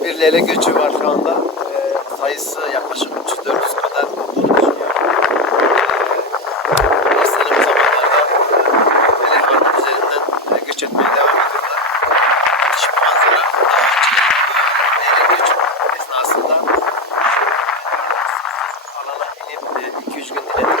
lele göçü var şu anda. Ee, sayısı yaklaşık 300-400 kadar olduğunu düşünüyorum. Ee, rastladığım zamanlarda e, lele hayvanın üzerinden e, göç etmeye devam ediyorlar. Müthiş bir manzara. Daha önce e, lele göçü esnasında alana inip e, 2-3 gün dinlenip